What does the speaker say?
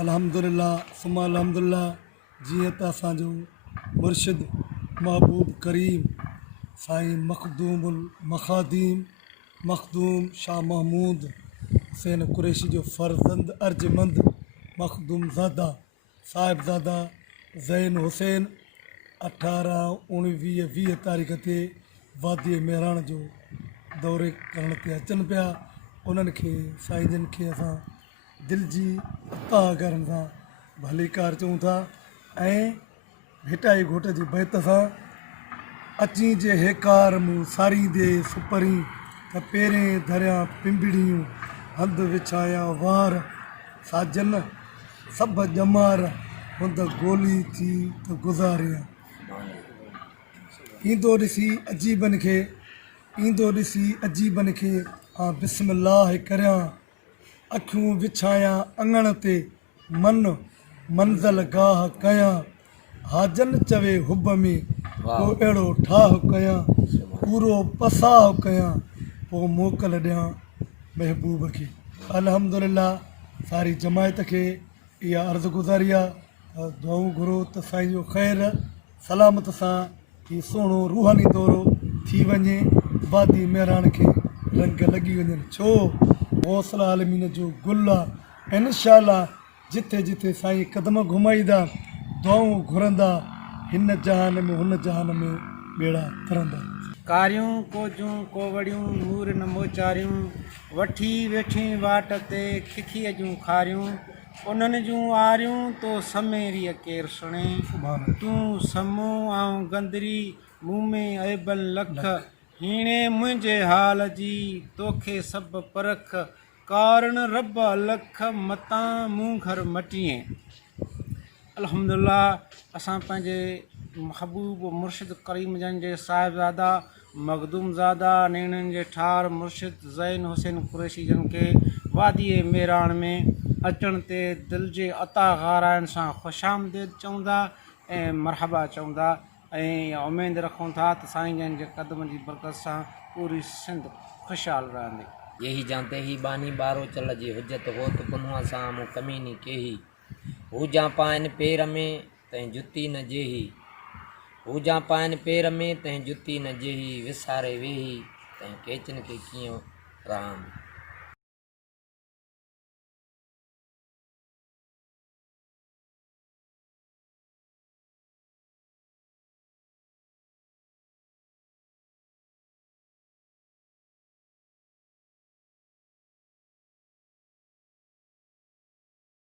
अल्हम्दुलिल्लाह सुम्मा अल्हम्दुलिल्लाह। जीअं त असांजो मुर्शिद महबूब करीम साईं मखदूमुल मखादीम मखदूम शाह महमूद हुसैन कुरैशी जो फ़र्ज़ंद अर्जमंद मखदूमज़ादा साहिबज़ादा ज़ैन हुसैन 18, 19, 20 तारीख़ ते वादी मेहराण जो दौरे करण ते अचनि पिया। उन्हनि खे साईं जन खे असां दिलि जी अताहगारनि सां भलीकार चऊं था ऐं भिटाई घोट जी बैत सां अची जे हेकार मूं सारींदे सुपरी त पेरें धरिया पिंबड़ियूं हंधि विछाया वार साजन सभु ॼमार हुंद गोली थी त गुज़ारिया। ईंदो ॾिसी अजीबनि खे बिस्मिल्लाह करियां अखियूं विछायां अङण ते मन मंज़ल गाह कयां हाजन चवे हुब में को अहिड़ो ठाह कयां पूरो पसाह कयां पोइ मोकल ॾियां महबूब खे। अल्हम्दुलिल्लाह सारी जमायत खे इहा अर्ज़ु गुज़ारी आहे दुआऊं घुरो त साईं जो ख़ैर सलामत सां ही सुहिणो रूहानी दौरो थी वञे वादी मेहराण खे रंग लॻी वञनि छो हौसला आलमीन जो गुल आहे। इंशाअल्लाह जिथे जिथे साईं कदम घुमाईंदा दुआऊं घुरंदा हिन जहान में हुन जहान में ॿेड़ा तरंदा। कारियूं कोजूं कोवड़ियूं नूर न मोचारियूं वठी वेठी वाट ते खिखीअ जूं खारियूं उन्हनि जूं आरियूं तो समेरीअ केरु सुणे तूं समूं आऊं गंदरी मूं में ऐबल लख हीणे मुंहिंजे हाल जी तोखे सभु परख कारण रब लख मतां मूं घर मटीअ। अल्हम्दुलिल्लाह असां पंहिंजे महबूब मुर्शिद करीम जन जे साहिबज़ादा मखदूमज़ादा नेणनि जे ठार मुर्शिद ज़ैन हुसैन कुरैशी जन खे वादी मेहराण में अचण ते दिलि जे अता गाराइण सां ख़ुशामदीद चवंदा ऐं मरहबा चवंदा ऐं उमेद रखूं था त साईं जन जे क़दम जी बरकत सां पूरी सिंध ख़ुशहाल रहंदी। यही जानते ही बानी बारो चल जी हुज्जत हो तो पुनवा सामू कमीनी केही हू जा पाइन पेर में तैं जुती न जेही हू जा पाइन पेर में तैं जुती न जेही विसारे वेही तैं केचन के कीअं राम।